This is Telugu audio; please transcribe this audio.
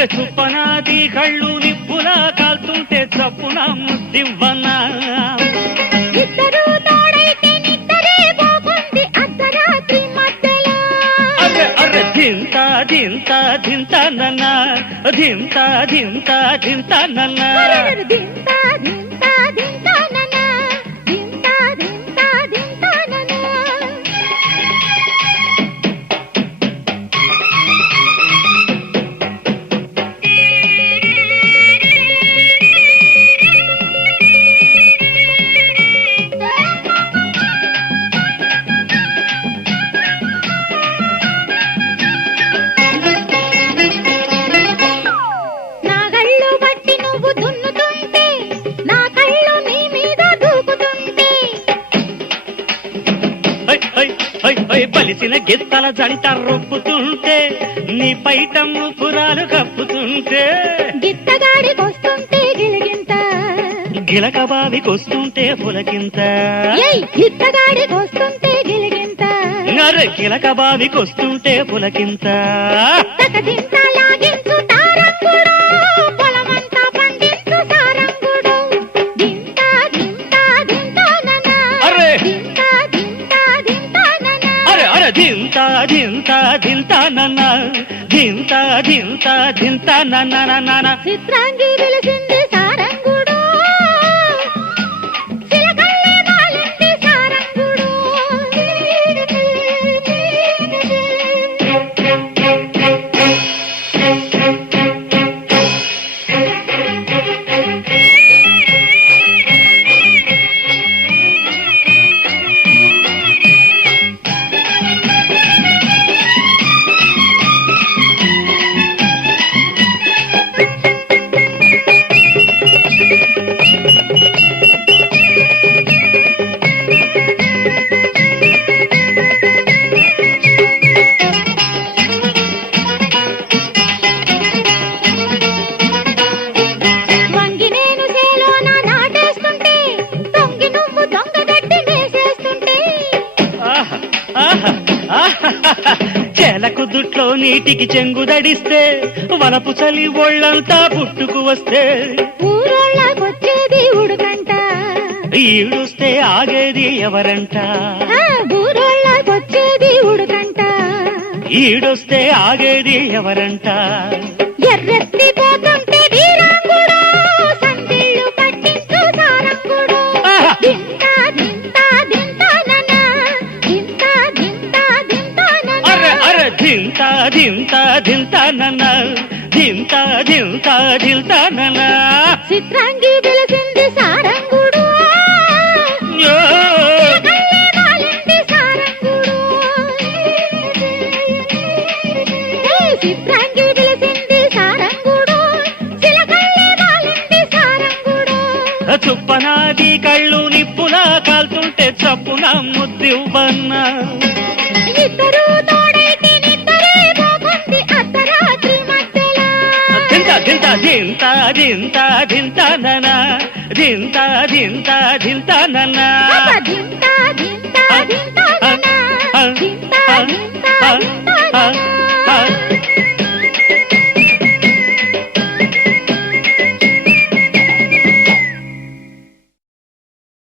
అరే చుప్పనాది కళ్ళు నిప్పులా కాల్తుంటే చప్పున ముద్దివ్వనా ఇద్దరు తోడైతే నిద్దరే పోకుంది అర్ధరాత్రి మధ్యలో అరే అరే ధింత ధింత ధింత నన్న ధింత ధింత ధింత నన్న దింత దింత దింత నన దింత దింత దింత నన నా కళ్ళు బట్టి నువ్వు దున్నుతుంటే నా కళ్ళు నీ మీద దూకుతుంటే బలిసిన గిత్తల జంట రొప్పుతుంటే నీ పైటమ్ము పురాలు కప్పుతుంటే గిత్తగాడికొస్తుంటే గిలిగింత గిలక బావికొస్తుంటే పులకింత ఏయ్ గిత్తగాడికొస్తుంటే గిలిగింత నర గిలక బావికొస్తుంటే పులకింత తకదింత లాగించు తారంగుడు పొలమంతా పండించు సారంగుడు దింత దింత దింత నన అరే దింత దింత దింత నన అరే అరే ధింత ధింత ధింత నన్న ధింత ధింత ధింత నన్న నన్న చిత్రాంగి వెలిసింది సారంగుడు చిలకల్లే మాలింది సారంగుడు వంగి నేను చేలోన నాటేస్తుంటే తొంగి నువ్వు దొంగగడ్డి మేసేస్తుంటే ఆహా, ఆహా, ఆహా. చేలకు దుట్లో నీటికి చెంగుదడిస్తే వలపు చలి ఒళ్ళంతా పుట్టుకు వస్తే ఊరోళ్ళకొచ్చేది ఉడుకంట ఈడుస్తే ఆగేది ఎవరంట ఊరోళ్ళకొచ్చేది ఉడుకంట ఈడొస్తే ఆగేది ఎవరంట ఎర్రెత్తి పోతుంటే వీరాంగుడు సందిళ్ళు పట్టించు సారంగుడు ఆహా. దింత దింత దింత నన దింత దింత దింత నన అరే అరే ధింత ధింత ధింత నన్న ధింత ధింత ధింత నన్న చిత్రాంగి వెలిసింది సారంగుడు యో. చిలకల్లే మాలింది సారంగుడు చిత్రాంగి వెలిసింది సారంగుడు చిలకల్లే మాలింది సారంగుడు చుప్పనాది కళ్ళు నిప్పులా కాల్తుంటే చప్పున ముద్దివ్వన్నా ఇద్దరు తోడైతే నిద్దరే పోకుంది అర్ధరాత్రి మధ్యలో ధింత ధింత ధింత ధింత ధింత నన ధింత ధింత ధింత నన్న దింత దింత